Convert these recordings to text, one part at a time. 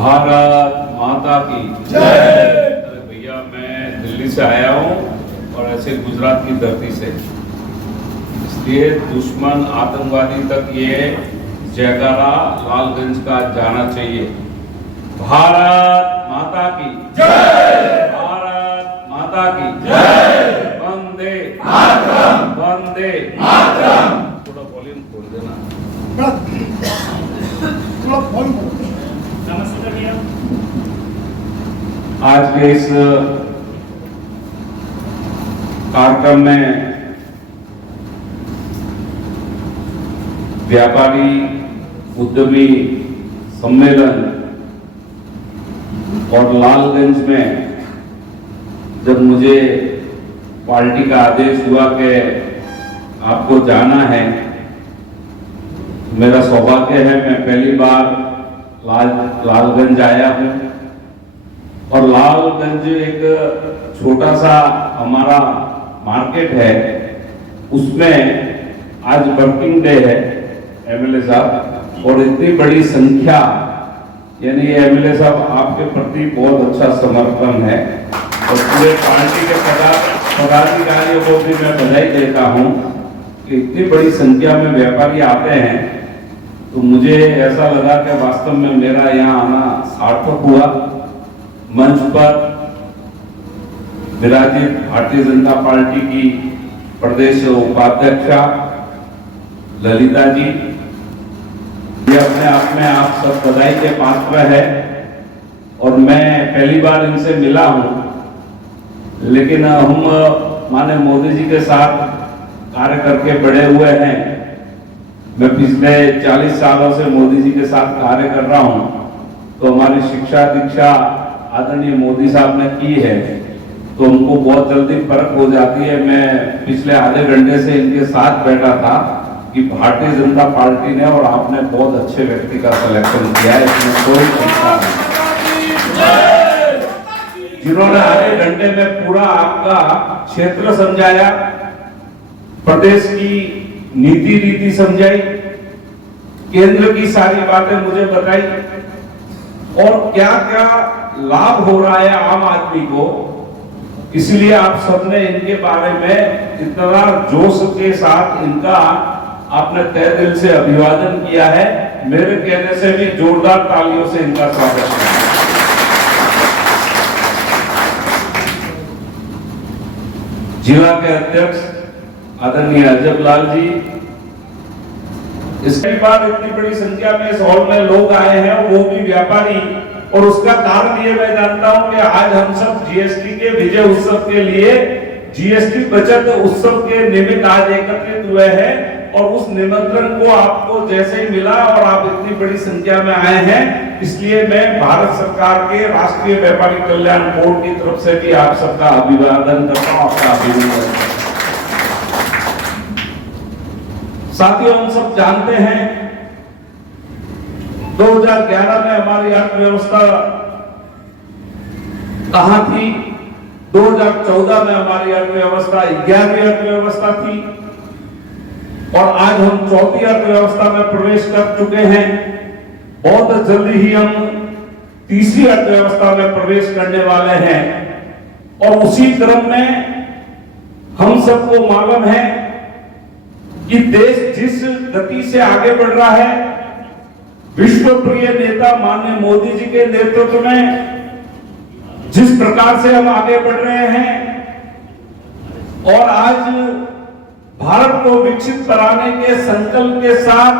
भारत माता की जय। अरे भैया, मैं दिल्ली से आया हूँ और ऐसे गुजरात की धरती से, इसलिए दुश्मन आतंकवादी तक ये जयकारा लालगंज का जाना चाहिए। भारत माता की जय, भारत माता की जय, वंदे मातरम, वंदे मातरम। थोड़ा वॉल्यूम खोल देना। आज के इस कार्यक्रम में व्यापारी उद्यमी सम्मेलन और लालगंज में जब मुझे पार्टी का आदेश हुआ कि आपको जाना है, मेरा सौभाग्य है, मैं पहली बार लालगंज आया हूं। और लालगंज एक छोटा सा हमारा मार्केट है, उसमें आज वर्किंग डे है एमएलए साहब, और इतनी बड़ी संख्या, यानी ये एमएलए साहब आपके प्रति बहुत अच्छा समर्पण है और पूरे पार्टी के पदाधिकारियों को भी मैं बधाई देता हूं कि इतनी बड़ी संख्या में व्यापारी आते हैं। तो मुझे ऐसा लगा कि वास्तव में मेरा यहाँ आना सार्थक हुआ। मंच पर विराजित भारतीय जनता पार्टी की प्रदेश उपाध्यक्षा ललिता जी, ये अपने आप में आप सब बधाई के पात्र है और मैं पहली बार इनसे मिला हूं, लेकिन हम माने मोदी जी के साथ कार्य करके बड़े हुए हैं। मैं पिछले 40 सालों से मोदी जी के साथ कार्य कर रहा हूं, तो हमारी शिक्षा दीक्षा आदरणीय मोदी साहब ने की है, तो उनको बहुत जल्दी फर्क हो जाती है। मैं पिछले आधे घंटे से इनके साथ बैठा था कि भारतीय जनता पार्टी ने और आपने बहुत अच्छे व्यक्ति का सिलेक्शन किया है, इसमें कोई शंका नहीं। जिन्होंने आधे घंटे में पूरा आपका क्षेत्र समझाया, प्रदेश की नीति रीति समझाई, केंद्र की सारी बातें मुझे बताई और क्या क्या लाभ हो रहा है आम आदमी को, इसलिए आप सबने इनके बारे में इतना जोश के साथ इनका आपने तहे दिल से अभिवादन किया है। मेरे कहने से भी जोरदार तालियों से इनका स्वागत है। जिला के अध्यक्ष आदरणीय अजब लाल जी, इसके बाद इतनी बड़ी संख्या में इस हॉल में लोग आए हैं, वो भी व्यापारी, और उसका कारण ये मैं जानता हूं कि आज हम सब जीएसटी के विजय उत्सव के लिए जीएसटी बचत उत्सव के निमित्त आज एकत्रित हुए हैं और उस निमंत्रण को आपको जैसे ही मिला और आप इतनी बड़ी संख्या में आए हैं, इसलिए मैं भारत सरकार के राष्ट्रीय व्यापारी कल्याण बोर्ड की तरफ से भी आप सबका अभिवादन करता हूं, आपका अभिनंदन करता हूं। साथियों, हम सब जानते हैं 2011 में हमारी अर्थव्यवस्था कहां थी, 2014 में हमारी अर्थव्यवस्था 11वीं अर्थव्यवस्था थी और आज हम 4थी अर्थव्यवस्था में प्रवेश कर चुके हैं। बहुत जल्दी ही हम 3री अर्थव्यवस्था में प्रवेश करने वाले हैं और उसी क्रम में हम सबको मालूम है कि देश जिस गति से आगे बढ़ रहा है, विश्व प्रिय नेता माननीय मोदी जी के नेतृत्व में जिस प्रकार से हम आगे बढ़ रहे हैं और आज भारत को विकसित बनाने के संकल्प के साथ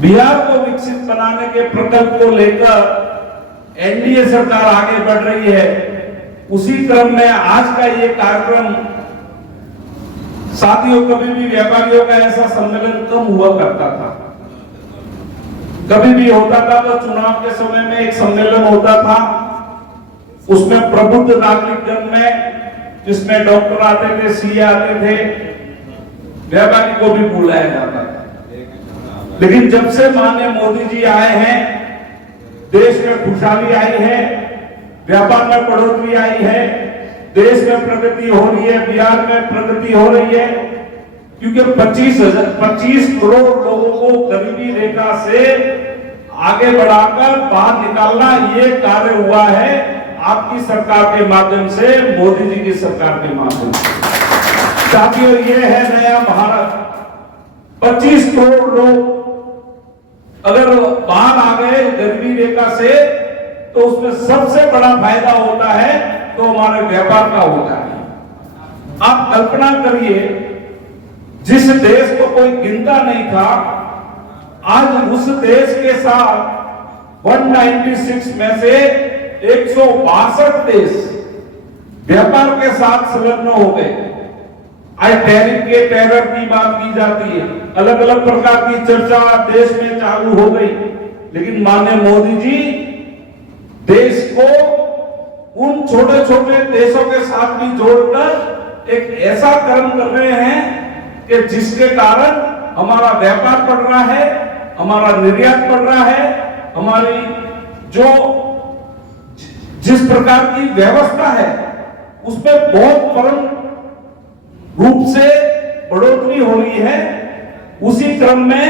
बिहार को विकसित बनाने के प्रकल्प को लेकर एनडीए सरकार आगे बढ़ रही है, उसी क्रम में आज का ये कार्यक्रम, साथियों, कभी भी व्यापारियों का ऐसा सम्मेलन कम हुआ करता था। कभी भी होता था तो चुनाव के समय में एक सम्मेलन होता था, उसमें प्रबुद्ध नागरिकगण में, जिसमें डॉक्टर आते थे, सीए आते थे, व्यापारी को भी बुलाया जाता था। लेकिन जब से माननीय मोदी जी आए हैं, देश में खुशहाली आई है, व्यापार में बढ़ोतरी आई है, देश में प्रगति हो रही है, बिहार में प्रगति हो रही है, क्योंकि 25 करोड़ लोगों को गरीबी रेखा से आगे बढ़ाकर बाहर निकालना, ये कार्य हुआ है आपकी सरकार के माध्यम से, मोदी जी की सरकार के माध्यम से। साथियों, ये है नया भारत। 25 करोड़ लोग अगर बाहर आ गए गरीबी रेखा से, तो उसमें सबसे बड़ा फायदा होता है तो हमारे व्यापार का होता है। आप कल्पना करिए, जिस देश को कोई गिनता नहीं था, आज उस देश के साथ 196 में से 162 देश व्यापार के साथ संलग्न हो गए। आज टेरर की बात की जाती है, अलग अलग प्रकार की चर्चा देश में चालू हो गई, लेकिन माननीय मोदी जी देश को उन छोटे छोटे देशों के साथ भी जोड़कर एक ऐसा कर्म कर रहे हैं कि जिसके कारण हमारा व्यापार बढ़ रहा है, हमारा निर्यात बढ़ रहा है, हमारी जो जिस प्रकार की व्यवस्था है उसमें बहुत परम रूप से बढ़ोतरी हो रही है। उसी क्रम में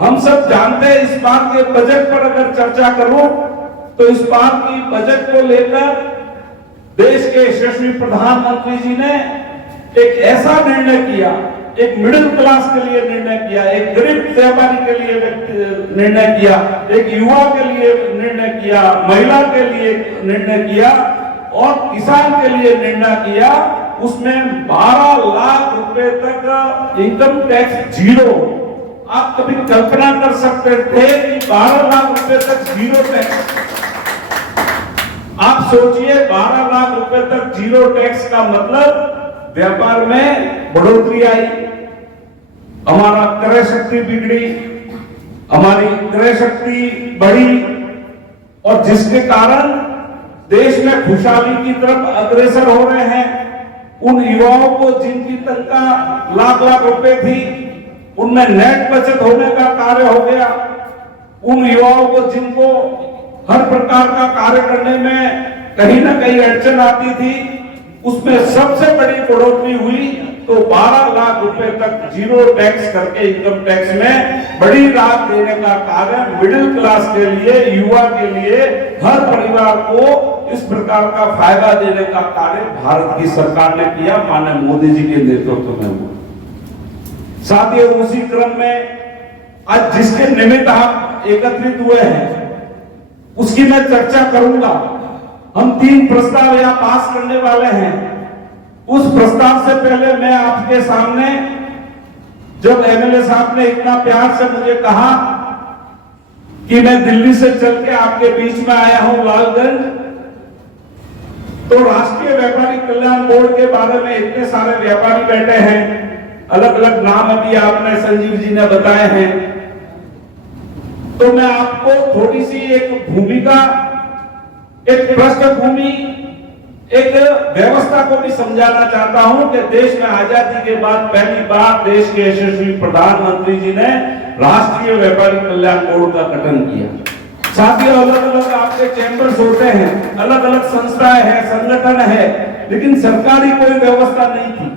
हम सब जानते हैं, इस बार के बजट पर अगर चर्चा करूं तो इस बार की बजट को लेकर देश के यशस्वी प्रधानमंत्री जी ने एक ऐसा निर्णय किया, एक मिडिल क्लास के लिए निर्णय किया, एक गरीब व्यापारी के लिए निर्णय किया, एक युवा के लिए निर्णय किया, महिला के लिए निर्णय किया और किसान के लिए निर्णय किया। उसमें 12 लाख रुपए तक इनकम टैक्स जीरो। आप कभी कल्पना कर सकते थे कि 12 लाख रुपए तक जीरो टैक्स? आप सोचिए, 12 लाख रुपए तक जीरो टैक्स का मतलब व्यापार में बढ़ोतरी आई, हमारा क्रय शक्ति बिगड़ी, हमारी क्रय शक्ति बढ़ी और जिसके कारण देश में खुशहाली की तरफ अग्रसर हो रहे हैं। उन युवाओं को जिनकी तनख्वाह लाख लाख रुपए थी, उनमें नेट बचत होने का कार्य हो गया। उन युवाओं को जिनको हर प्रकार का कार्य करने में कहीं ना कहीं अड़चन आती थी, उसमें सबसे बड़ी बढ़ोतरी हुई। तो 12 लाख रुपए तक जीरो टैक्स करके इनकम टैक्स में बड़ी राहत देने का कार्य मिडिल क्लास के लिए, युवा के लिए, हर परिवार को इस प्रकार का फायदा देने का कार्य भारत की सरकार ने किया, माननीय मोदी जी के नेतृत्व में हुआ। साथियों, उसी क्रम में आज जिसके निमित्त आप एकत्रित हुए हैं उसकी मैं चर्चा करूंगा। हम 3 प्रस्ताव यहां पास करने वाले हैं। उस प्रस्ताव से पहले मैं आपके सामने, जब एमएलए साहब ने इतना प्यार से मुझे कहा कि मैं दिल्ली से चल के आपके बीच में आया हूं लालगंज, तो राष्ट्रीय व्यापारी कल्याण बोर्ड के बारे में इतने सारे व्यापारी बैठे हैं, अलग अलग नाम अभी आपने संजीव जी ने बताए हैं, तो मैं आपको थोड़ी सी एक भूमिका, एक पृष्ठभूमि, एक व्यवस्था को भी समझाना चाहता हूं कि देश में आजादी के बाद पहली बार देश के यशस्वी प्रधानमंत्री जी ने राष्ट्रीय व्यापारी कल्याण बोर्ड का गठन किया। साथियों, अलग अलग आपके चैंबर्स होते हैं, अलग अलग संस्थाएं हैं, संगठन है, लेकिन सरकारी कोई व्यवस्था नहीं थी।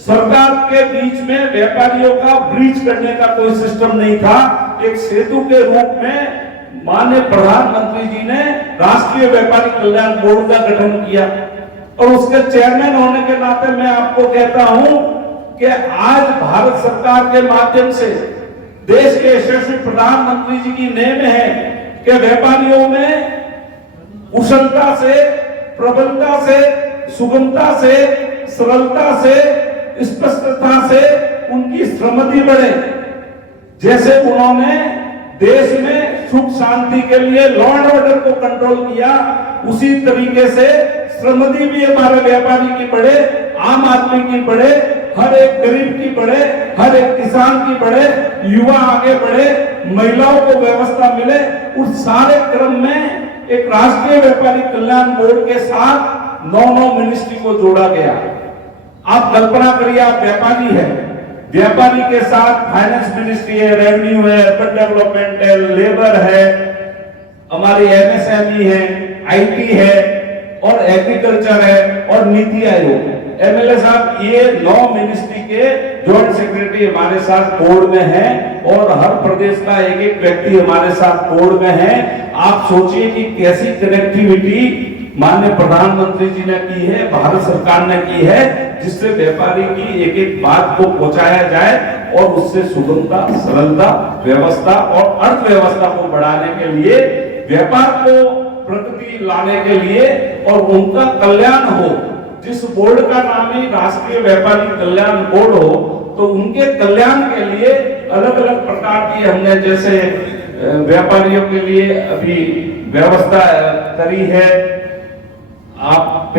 सरकार के बीच में व्यापारियों का ब्रीच करने का कोई सिस्टम नहीं था। एक सेतु के रूप में माननीय प्रधानमंत्री जी ने राष्ट्रीय व्यापारी कल्याण बोर्ड का गठन किया और उसके चेयरमैन होने के नाते मैं आपको कहता हूं कि आज भारत सरकार के माध्यम से देश के यशस्वी प्रधानमंत्री जी की नेम है कि व्यापारियों में कुशलता से, प्रबलता से, सुगमता से, सरलता से, स्पष्टता से उनकी श्रमति बढ़े। जैसे उन्होंने देश में सुख शांति के लिए लॉ एंड ऑर्डर को कंट्रोल किया, उसी तरीके से श्रमति भी हमारे व्यापारी की बढ़े, आम आदमी की बढ़े, हर एक गरीब की बढ़े, हर एक किसान की बढ़े, युवा आगे बढ़े, महिलाओं को व्यवस्था मिले। उस सारे क्रम में एक राष्ट्रीय व्यापारी कल्याण बोर्ड के साथ 9 मिनिस्ट्री को जोड़ा गया। आप कल्पना करिए, आप व्यापारी है, व्यापारी के साथ फाइनेंस मिनिस्ट्री है, रेवेन्यू है, अर्बन डेवलपमेंट है, लेबर है, हमारी एमएसएमई है, आईटी है और एग्रीकल्चर है और नीति आयोग है। एमएलए साहब, ये 9 मिनिस्ट्री के जॉइंट सेक्रेटरी हमारे साथ बोर्ड में हैं और हर प्रदेश का एक एक व्यक्ति हमारे साथ बोर्ड में है। आप सोचिए कि कैसी कनेक्टिविटी माननीय प्रधानमंत्री जी ने की है, भारत सरकार ने की है, जिससे व्यापारी की एक एक बात को पहुंचाया जाए और उससे सुगमता, सरलता, व्यवस्था और अर्थव्यवस्था को बढ़ाने के लिए, व्यापार को प्रगति लाने के लिए और उनका कल्याण हो। जिस बोर्ड का नाम ही राष्ट्रीय व्यापारी कल्याण बोर्ड हो, तो उनके कल्याण के लिए अलग अलग प्रकार की हमने जैसे व्यापारियों के लिए अभी व्यवस्था करी है। आप